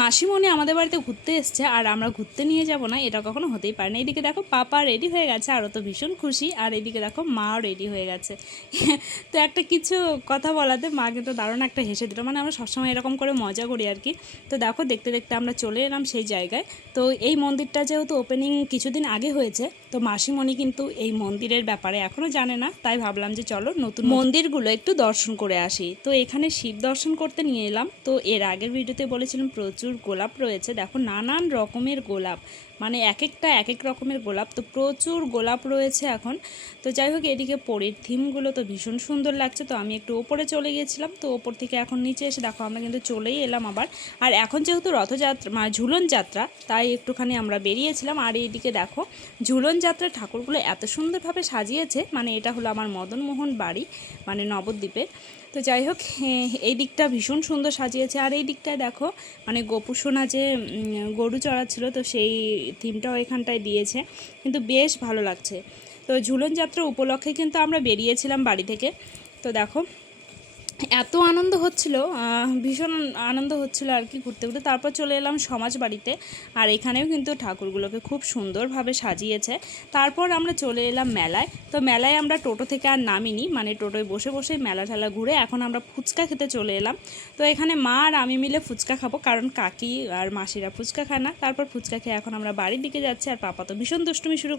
মাসিমণি আমাদের বাড়িতে ঘুরতে এসছে আর আমরা ঘুরতে নিয়ে যাব না, এটা কখনো হতেই পারে না। এদিকে দেখো পাপা রেডি হয়ে গেছে, আরও তো ভীষণ খুশি। আর এদিকে দেখো মাও রেডি হয়ে গেছে। তো একটা কিছু কথা বলাতে মা কিন্তু দারুণ একটা হেসে দিল, মানে আমরা সবসময় এরকম করে মজা করি আর কি। তো দেখো দেখতে দেখতে আমরা চলে এলাম সেই জায়গায়। তো এই মন্দিরটা যেহেতু ওপেনিং কিছুদিন আগে হয়েছে, তো মাসিমণি কিন্তু এই মন্দিরের ব্যাপারে এখনও জানে না, তাই ভাবলাম যে চলো নতুন মন্দিরগুলো একটু দর্শন করে আসি। তো এখানে শিব দর্শন করতে নিয়ে এলাম। তো এর আগের ভিডিওতে বলেছিলাম প্রচুর গোলাপ রয়েছে, দেখো নানান রকমের গোলাপ, মানে এক একটা এক এক রকমের গোলাপ। তো প্রচুর গোলাপ রয়েছে এখন। তো যাই হোক, এদিকে পরীর থিমগুলো তো ভীষণ সুন্দর লাগছে। তো আমি একটু ওপরে চলে গিয়েছিলাম, তো ওপর থেকে এখন নিচে এসে দেখো আমরা কিন্তু চলেই এলাম আবার। আর এখন যেহেতু রথযাত্রা মানে ঝুলন যাত্রা, তাই একটুখানি আমরা বেরিয়েছিলাম। আর এইদিকে দেখো ঝুলন যাত্রা ঠাকুরগুলো এত সুন্দরভাবে সাজিয়েছে, মানে এটা হলো আমার মদনমোহন বাড়ি, মানে নবদ্বীপের। তো যাই হোক, এই দিকটা ভীষণ সুন্দর সাজিয়েছে। আর এই দিকটায় দেখো মানে গোপুসোনা যে গরু চড়াচ্ছিল, তো সেই থিমটাও এখানটায় দিয়েছে, কিন্তু বেশ ভালো লাগছে। তো ঝুলন যাত্রা উপলক্ষে কিন্তু আমরা বেরিয়েছিলাম বাড়ি থেকে। তো দেখো এত আনন্দ হচ্ছিল, ভীষণ আনন্দ হচ্ছিল আর কি ঘুরতে ঘুরতে। তারপর চলে এলাম সমাজ বাড়িতে, আর এখানেও কিন্তু ঠাকুরগুলোকে খুব সুন্দরভাবে সাজিয়েছে। তারপর আমরা চলে এলাম মেলায়। তো মেলায় আমরা টোটো থেকে আর নামিনি, মানে টোটোয় বসে বসে মেলা ঠেলা ঘুরে এখন আমরা ফুচকা খেতে চলে এলাম। তো এখানে মা আর আমি মিলে ফুচকা খাবো, কারণ কাকি আর মাসিরা ফুচকা খায় না। তারপর ফুচকা খেয়ে এখন আমরা বাড়ির দিকে যাচ্ছি। আর পাপা তো ভীষণ দুষ্টুমি শুরু করে